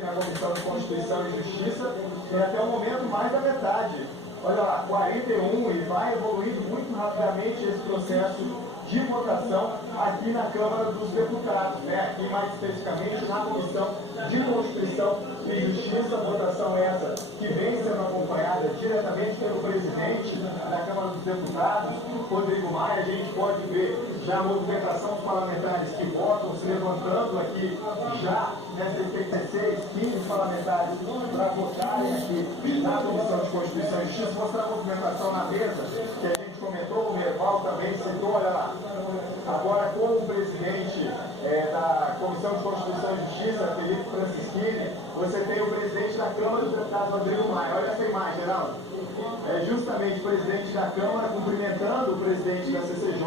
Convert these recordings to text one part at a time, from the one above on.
Na Comissão de Constituição e Justiça, tem até o momento mais da metade. Olha lá, 41, e vai evoluindo muito rapidamente esse processo de votação aqui na Câmara dos Deputados, né? Aqui mais especificamente na Comissão de Constituição e Justiça, votação essa que vem sendo acompanhada diretamente pelo presidente da Câmara dos Deputados, Rodrigo Maia. A gente pode ver já a movimentação dos parlamentares que votam se levantando aqui já nessas 86, 15 parlamentares para votarem aqui na Comissão de Constituição e Justiça. Mostrar a movimentação na mesa que a gente comentou, o Merval também citou, olha lá. Agora, com o presidente da Comissão de Constituição e Justiça, Felipe Francischini, você tem o presidente da Câmara dos Deputados, Rodrigo Maia. Olha essa imagem, Geraldo. É justamente o presidente da Câmara cumprimentando o presidente da CCJ,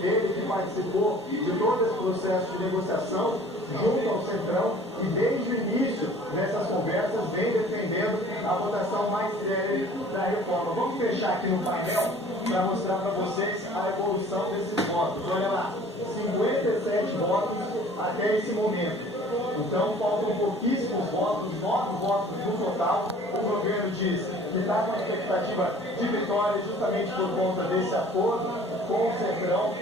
ele que participou de todo esse processo de negociação junto ao Centrão e desde o início nessas conversas vem defendendo a votação mais séria da reforma. Vamos fechar aqui no painel para mostrar para vocês a evolução desses votos. Olha lá, 57 votos até esse momento. Então faltam pouquíssimos votos, 9 votos no total. O governo diz que está com a expectativa de vitória justamente por conta desse acordo com o Centrão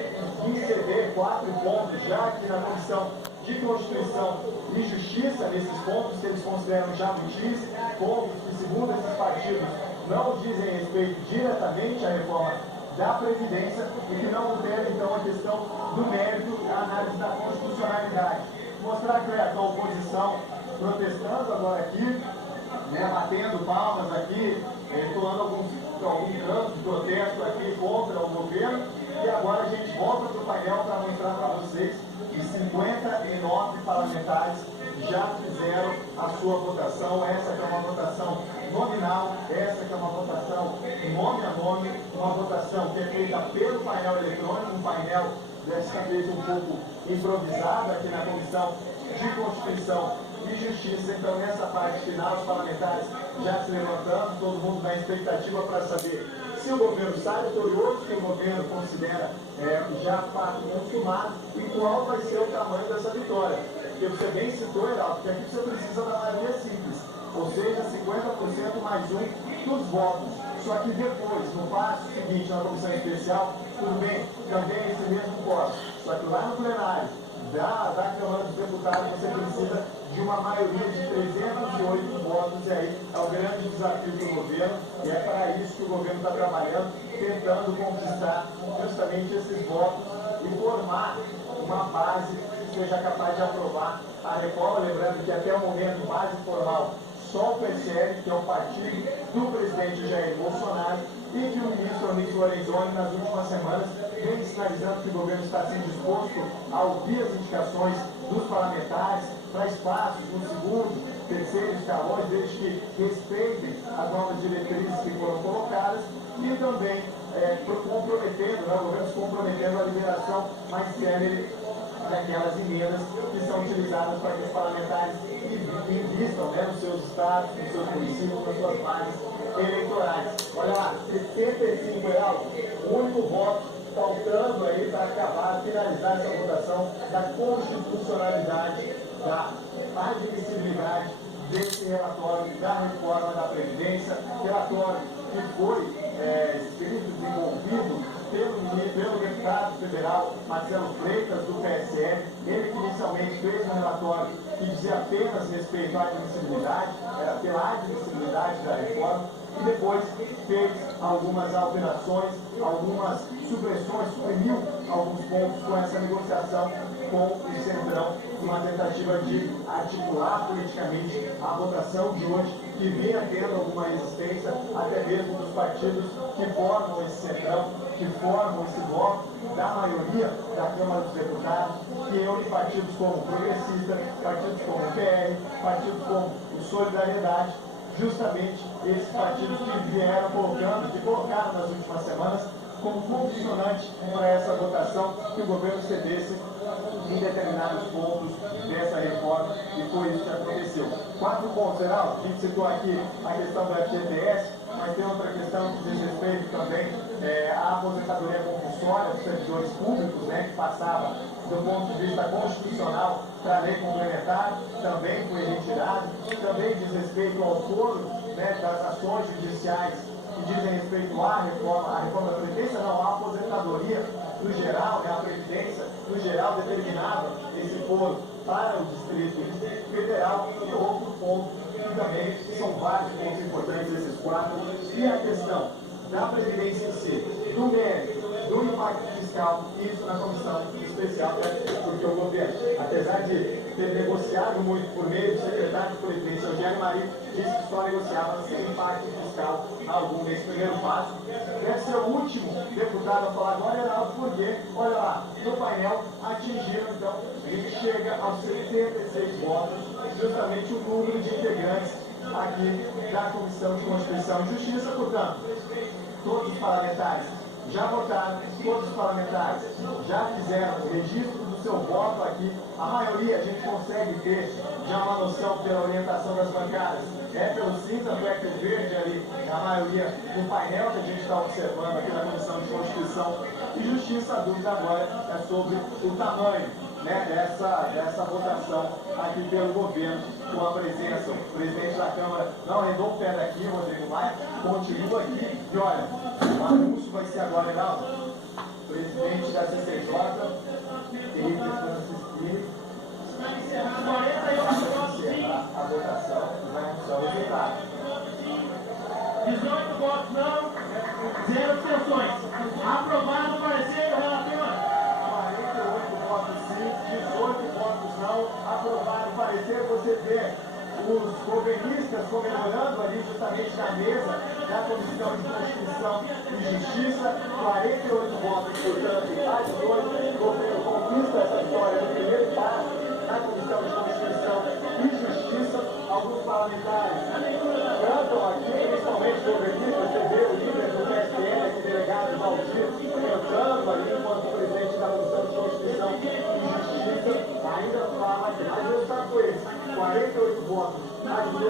em ceder 4 pontos já aqui na Comissão de Constituição e Justiça, nesses pontos que eles consideram jabutis, pontos que, segundo esses partidos, não dizem respeito diretamente à reforma da Previdência e que não alteram, então, a questão do mérito da análise da constitucionalidade. Mostrar que a oposição protestando agora aqui, né, batendo palmas aqui, entoando algum canto de protesto aqui contra o governo. E agora a gente volta para o painel para mostrar para vocês que 59 parlamentares já fizeram a sua votação. Essa que é uma votação nominal, essa que é uma votação nome a nome, uma votação que é feita pelo painel eletrônico, um painel dessa vez um pouco improvisado aqui na Comissão de Constituição e Justiça. Então, nessa parte final, os parlamentares já se levantando, todo mundo na expectativa para saber se o governo sai vitorioso, que o governo considera já fato consumado, e qual vai ser o tamanho dessa vitória. Porque você bem citou, Heraldo, que aqui você precisa da maioria simples, ou seja, 50% mais um dos votos. Só que depois, no passo seguinte, na comissão especial, tudo bem, também esse mesmo voto. Só que lá no plenário da Câmara dos Deputados, você precisa de uma maioria de 308 votos, e aí é o grande desafio do governo, e é para isso que o governo está trabalhando, tentando conquistar justamente esses votos e formar uma base que seja capaz de aprovar a reforma. Lembrando que até o momento, base formal, só o PSL, que é o partido do presidente Jair Bolsonaro, e que o ministro Onix Lorenzoni, nas últimas semanas, vem sinalizando que o governo está assim disposto a ouvir as indicações dos parlamentares para espaços no segundo, terceiro escalões, desde que respeitem as novas diretrizes que foram colocadas, e também comprometendo, né, o governo se comprometendo a liberação mais célere daquelas emendas que são utilizadas para que os parlamentares invistam, né, nos seus estados, nos seus municípios, nas suas bases eleitorais. Olha lá, 65 real, o único voto faltando aí para acabar, finalizar essa votação da constitucionalidade, da admissibilidade desse relatório da reforma da Previdência, relatório que foi escrito, desenvolvido pelo deputado federal Marcelo Freitas, do PSL. Ele que inicialmente fez um relatório que dizia apenas respeito à admissibilidade, era pela admissibilidade da reforma, e depois fez algumas alterações, algumas supressões, suprimiu alguns pontos com essa negociação com o Centrão, uma tentativa de articular politicamente a votação de hoje, que vinha tendo alguma resistência, até mesmo dos partidos que formam esse Centrão, que formam esse bloco da maioria da Câmara dos Deputados, que reúne partidos como o Progressista, partidos como o PR, partidos como o Solidariedade, justamente esses partidos que vieram colocando, que colocaram nas últimas semanas como condicionante para essa votação, que o governo cedesse em determinados pontos dessa reforma, e foi isso que aconteceu. 4 pontos, Geraldo. A gente citou aqui a questão do FGTS, mas tem outra questão que diz respeito também à aposentadoria compulsória dos servidores públicos, né, que passava do ponto de vista constitucional para a lei complementar, também foi retirado. Também diz respeito ao foro, né, das ações judiciais que dizem respeito à reforma da Previdência, não, à aposentadoria no geral, né, a Previdência no geral determinava esse foro para o Distrito Federal. E outro ponto, que também são vários pontos importantes esses quatro, e a questão da Previdência em si, do mérito, do impacto fiscal, isso na comissão especial, né, porque o governo, apesar de ter negociado muito por meio do secretário de Previdência, Eugênio Marinho, disse que só negociava sem impacto fiscal algum nesse primeiro passo. Deve ser o último deputado a falar agora, Heraldo, porque, olha lá, no painel atingiram, então, a gente chega aos 76 votos, justamente o número de integrantes aqui da Comissão de Constituição e Justiça. Portanto, todos os parlamentares já votaram, todos os parlamentares já fizeram o registro do seu voto aqui. A maioria a gente consegue ter já uma noção pela orientação das bancadas. É pelo sim, tanto é que o verde ali, a maioria do painel que a gente está observando aqui na Comissão de Constituição e Justiça. A dúvida agora é sobre o tamanho, né, dessa votação aqui pelo governo, com a presença. O presidente da Câmara não arredou o pé daqui, Rodrigo Maia, continua aqui. E olha, o anúncio vai ser agora, Heraldo. Presidente da CCJ, Felipe Francisquini, encerrar a votação e vai anunciar o resultado. 18 votos não, 0 abstenções. Aprovado o parecer do relator. 48 votos sim, 18 votos não. Aprovado o parecer. Você vê os governistas comemorando ali justamente na mesa da Comissão de Constituição e Justiça. 48 votos, portanto, a 18. O governo conquista essa vitória no primeiro passo na Comissão de Constituição e Justiça. Alguns parlamentares cantam aqui, principalmente governistas. Você vê o líder do PSL, aqui, delegado Valdir, cantando ali enquanto o presidente da Comissão de Constituição e Justiça ainda fala que mais resultado foi esse: 48 votos a 18,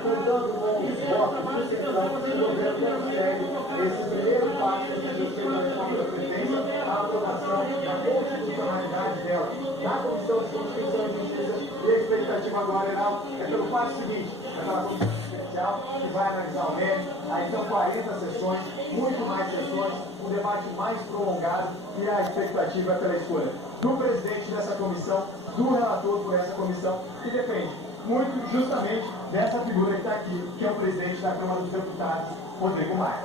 contando com os votos do Centrão, o governo consegue esse primeiro passo que diz respeito à reforma da Previdência, a aprovação da constitucionalidade dela na Comissão de Constituição e Justiça. E a expectativa agora, Heraldo, é pelo passo seguinte, aquela comissão especial que vai analisar o mérito. Aí são 40 sessões, muito mais sessões, um debate mais prolongado, e a expectativa é pela escolha do presidente dessa comissão, do relator por essa comissão, que depende muito justamente dessa figura que está aqui, que é o presidente da Câmara dos Deputados, Rodrigo Maia.